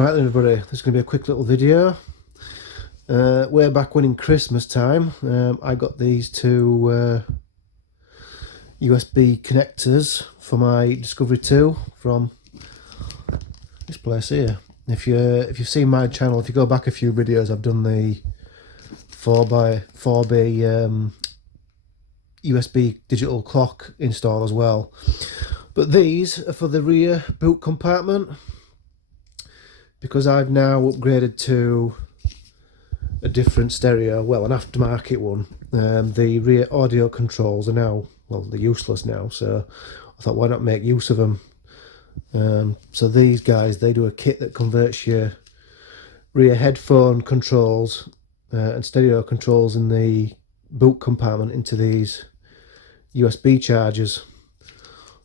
Right then everybody, this is going to be a quick little video. Way back when in Christmas time, I got these two USB connectors for my Discovery 2 from this place here. If you've seen my channel, if you go back a few videos, I've done the 4x4B USB digital clock install as well. But these are for the rear boot compartment, because I've now upgraded to a different stereo, well, an aftermarket one. The rear audio controls are now, well, they're useless now, so I thought, why not make use of them? So these guys, they do a kit that converts your rear headphone controls and stereo controls in the boot compartment into these USB chargers.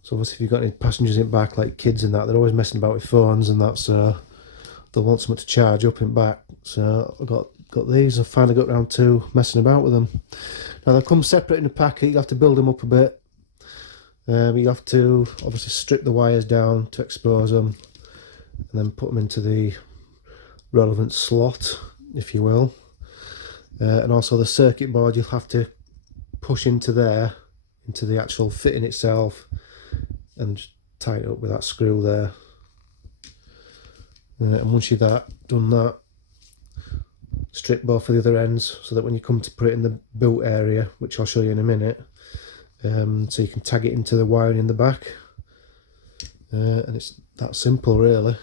So obviously if you've got any passengers in back, like kids and that, they're always messing about with phones and that, so they'll want something to charge up in back. So I've got these. I've finally got around to messing about with them. Now they come separate in a packet. You have to build them up a bit. You have to obviously strip the wires down to expose them, and then put them into the relevant slot, if you will. And also the circuit board, you'll have to push into there, into the actual fitting itself, and just tighten it up with that screw there. And once you've done that, strip both of the other ends, so that when you come to put it in the boot area, which I'll show you in a minute, so you can tag it into the wiring in the back, and it's that simple really.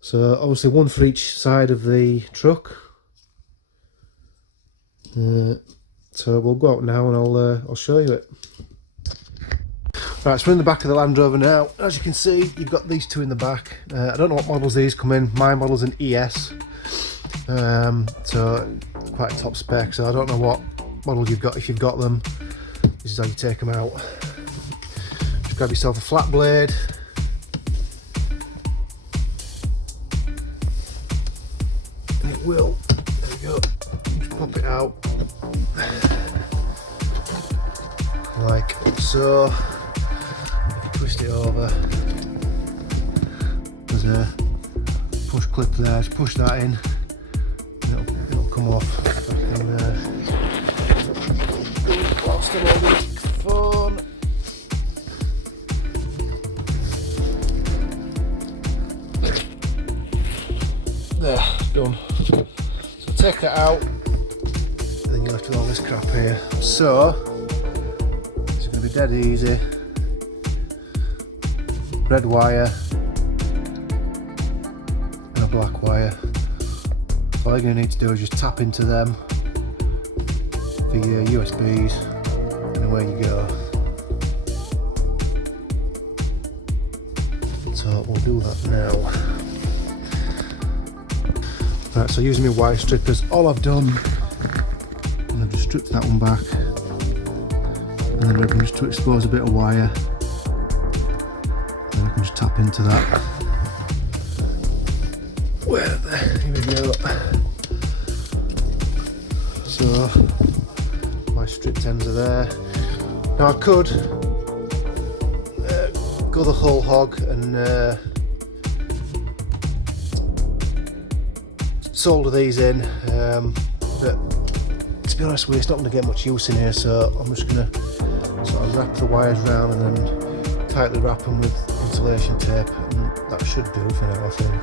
So obviously one for each side of the truck. So we'll go out now and I'll show you it. Right, so we're in the back of the Land Rover now. As you can see, you've got these two in the back. I don't know what models these come in. My model's an ES, so it's quite a top spec. So I don't know what model you've got. If you've got them, this is how you take them out. Just grab yourself a flat blade. And it will, there we go, just pop it out. Like so. Twist it over. There's a push clip there, just push that in and it'll come off. Whilst I'm holding the phone. There, done. So take that out, and then you're left with all this crap here. So it's going to be dead easy. Red wire and a black wire. All you're going to need to do is just tap into them for your USBs, and away you go. So we'll do that now. Right, so using my wire strippers, all I've done is I've just stripped that one back, and then I'm just to expose a bit of wire. Then I can just tap into that. Here we go. So my stripped ends are there. Now I could go the whole hog and solder these in, but to be honest with you, it's not going to get much use in here, so I'm just going to sort of wrap the wires round and then tightly wrap them with insulation tape, and that should do for now, I think.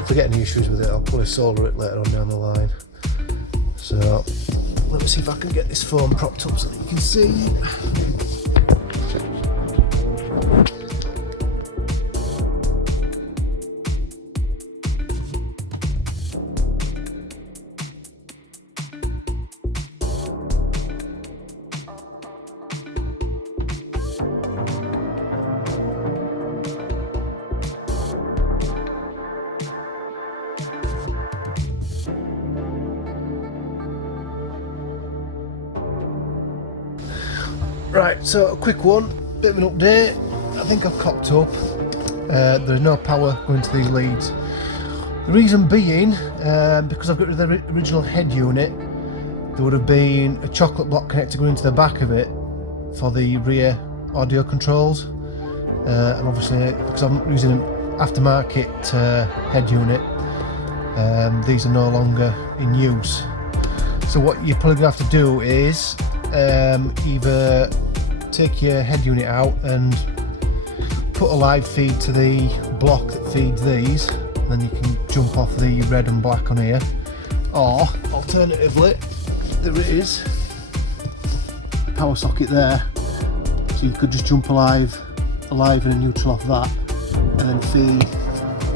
If I get any issues with it, I'll probably solder it later on down the line. So let me see if I can get this foam propped up so that you can see. Right, so a quick one, bit of an update. I think I've cocked up. There's no power going to these leads. The reason being, because I've got rid of the original head unit, there would have been a chocolate block connector going into the back of it for the rear audio controls. And obviously, because I'm using aftermarket head unit. These are no longer in use. So what you're probably going to have to do is either take your head unit out and put a live feed to the block that feeds these, and then you can jump off the red and black on here, or alternatively there it is, power socket there, so you could just jump a live and a neutral off that, and then feed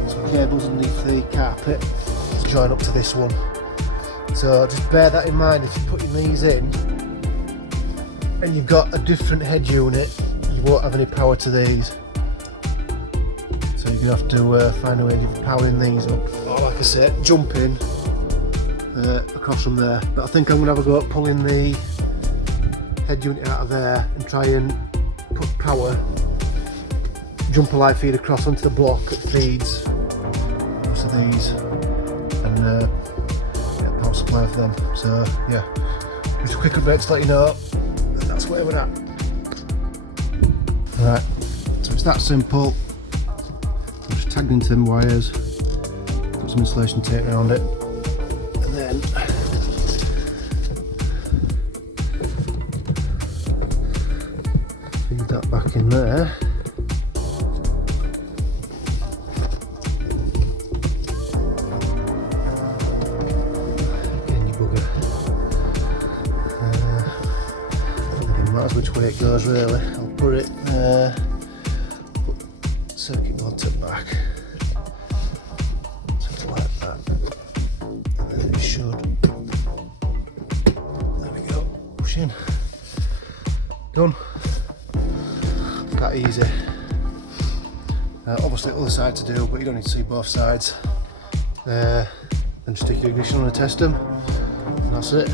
some cables underneath the carpet to join up to this one. So just bear that in mind if you're putting these in and you've got a different head unit, you won't have any power to these. So you're going to have to find a way of powering these up. Or like I said, jump in across from there. But I think I'm going to have a go at pulling the head unit out of there and try and put power, jump a live feed across onto the block that feeds to these, and get power supply for them. So yeah, just a quick update to let you know that that's where we're at. Right, so it's that simple. I've just tagged into them wires, put some insulation tape around it, and then feed that back in there. Again, you bugger. It matters which way it goes really. I'll put it circuit board tip back, just like that, and then it should, there we go, push in, done, that easy. Obviously other side to do, but you don't need to see both sides. Then just stick your ignition on and test them, and that's it.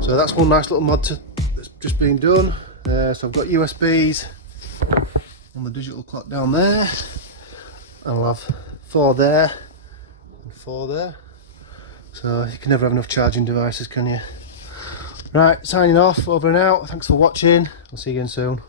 So that's one nice little mod that's just been done. So I've got USBs on the digital clock down there, and I'll have 4 there and 4 there, so you can never have enough charging devices, can you? Right, signing off, over and out. Thanks for watching, I'll see you again soon.